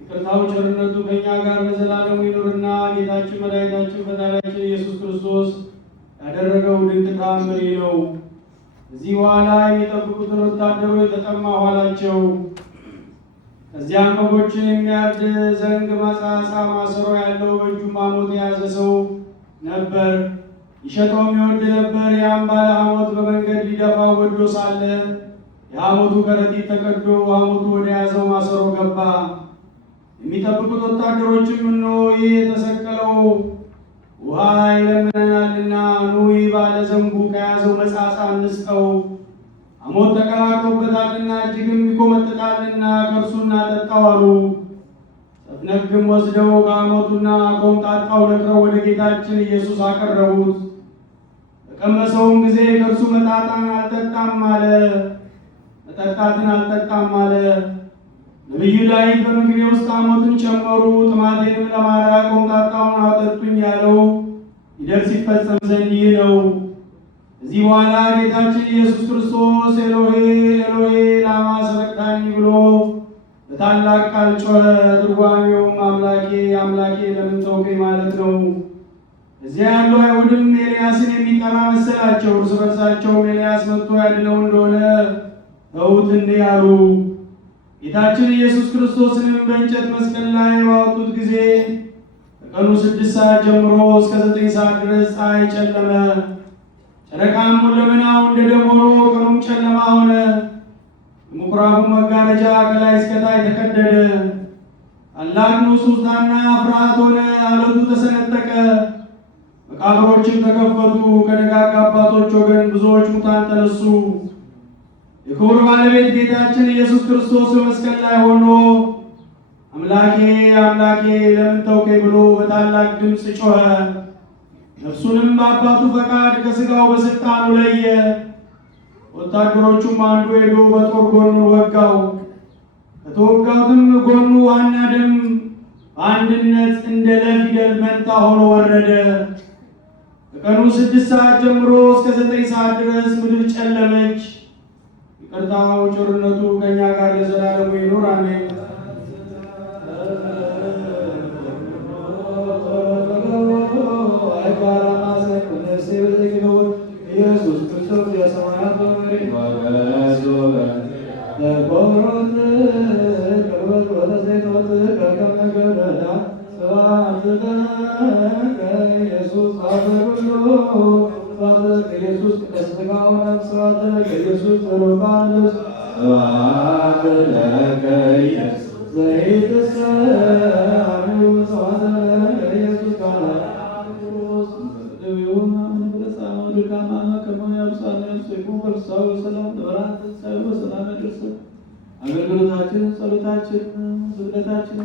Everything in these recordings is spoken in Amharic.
ይቅርታው ቸርነቱ ከእኛ ጋር ለዘላለሙ ይኑርና ጌታችን መድኃኒታችን ፈጣሪያችን ኢየሱስ ክርስቶስ ያደረገው ድንቅ ተአምር ነው። እዚህ በኋላ የሚጠብቁትን ወታደሮች የተጠማሁ አላቸው። ከዚያም በጎችን የሚያርድ ዘንግ መጻጻ ማሰሮ ያለው በእጁም ሐሞት የያዘ ሰው ነበር። ይሸጠውም ይወድ ነበር። ያም ባለ ሐሞት በመንገድ ሊደፋ ወዶ ሳለ የሐሞቱ ከረጢት ተቀዶ ሐሞቱ ወደ ያዘው ማሰሮ ገባ። የሚጠብቁት ወታደሮችም እነሆ ይህ የተሰቀለው ውሃ ይለምነናልና ኑ ባለ ዘንጉ ከያዘው መጻጻ እንስጠው፣ ሐሞት ተቀላቅሎበታልና እጅግም ይቆመጥጣልና ከእርሱ እናጠጣው አሉ። ሰፍነግም ወስደው ከሐሞቱና ከሆምጣጣው ነክረው ወደ ጌታችን ኢየሱስ አቀረቡት። በቀመሰውም ጊዜ ከእርሱ መጠጣትን አልጠጣም አለ። ነቢዩ ዳዊት በምግቤ ውስጥ ሐሞትን ጨመሩ፣ ጥማቴንም ለማራቅ ሆምጣጣውን አጠጡኝ ያለው ይደርስ ይፈጸም ዘንድ ይህ ነው። ከዚህ በኋላ ጌታችን ኢየሱስ ክርስቶስ ኤሎሄ ኤሎሄ ላማ ሰበቅታኒ ብሎ በታላቅ ቃል ጮኸ። ትርጓሜውም አምላኬ አምላኬ ለምን ተውከኝ ማለት ነው። እዚያ ያሉ አይሁድም ኤልያስን የሚጠራ መሰላቸው። እርስ በርሳቸውም ኤልያስ መጥቶ ያድነው እንደሆነ ተዉት እንዲህ አሉ። ጌታችን ኢየሱስ ክርስቶስንም በእንጨት መስቀል ላይ ባወጡት ጊዜ ከቀኑ 6 ሰዓት ጀምሮ እስከ 9 ሰዓት ድረስ ፀሐይ ጨለመ። ጨረቃም ሁለመናው እንደ ደም ሆኖ ቀኑም ጨለማ ሆነ። የምኩራቡ መጋረጃ ከላይ እስከታች ተቀደደ። ታላቅ ንውጽውጽታና ፍርሃት ሆነ። ዓለቱ ተሰነጠቀ፣ መቃብሮችም ተከፈቱ። ከደጋግ አባቶች ወገን ብዙዎች ሙታን ተነሱ። የክብር ባለቤት ጌታችን ኢየሱስ ክርስቶስ በመስቀል ላይ ሆኖ አምላኬ አምላኬ ለምን ተውከኝ ብሎ በታላቅ ድምፅ ጮኸ። ነፍሱንም በአባቱ ፈቃድ ከሥጋው በስልጣኑ ለየ። ወታደሮቹም አንዱ ሄዶ በጦር ጎኑን ወጋው። ከተወጋውትም ጎኑ ውሃና ደም በአንድነት እንደ ለፊደል መንታ ሆኖ ወረደ። ከቀኑ 6 ሰዓት ጀምሮ እስከ 9 ሰዓት ድረስ ምድር ጨለመች። ይቅርታው ቸርነቱ ከእኛ ጋር ለዘላለሙ ይኑር አሜን። ኢየሱስ ክርስቶስ የሰማያት አገልግሎታችን፣ ጸሎታችን፣ ስግደታችን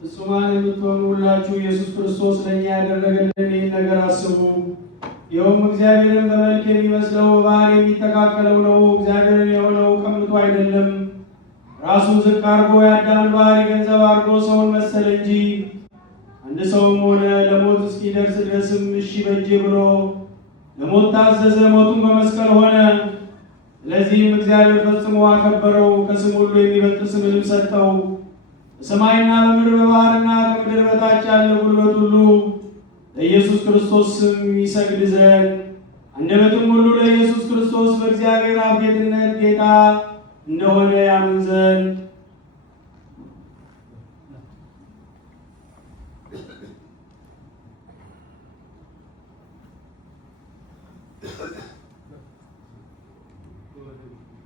ፍጹማን የምትሆኑ ሁላችሁ ኢየሱስ ክርስቶስ ለእኛ ያደረገልን ይህን ነገር አስቡ። ይኸውም እግዚአብሔርን በመልክ የሚመስለው በባህሪ የሚተካከለው ነው። እግዚአብሔርን የሆነው ቀምቶ አይደለም፣ ራሱን ዝቅ አድርጎ የአዳምን ባህሪ ገንዘብ አድርጎ ሰውን መሰለ እንጂ አንድ ሰውም ሆነ ለሞት እስኪደርስ ድረስም እሺ በጄ ብሎ ለሞት ታዘዘ። ሞቱን በመስቀል ሆነ። ስለዚህም እግዚአብሔር ፈጽሞ አከበረው፣ ከስም ሁሉ የሚበልጥ ስምንም ሰጠው። በሰማይና በምድር በባህርና ከምድር በታች ያለ ጉልበት ሁሉ ለኢየሱስ ክርስቶስ ስም ይሰግድ ዘንድ አንደበትም ሁሉ ለኢየሱስ ክርስቶስ በእግዚአብሔር አብ ጌትነት ጌታ እንደሆነ ያምን ዘንድ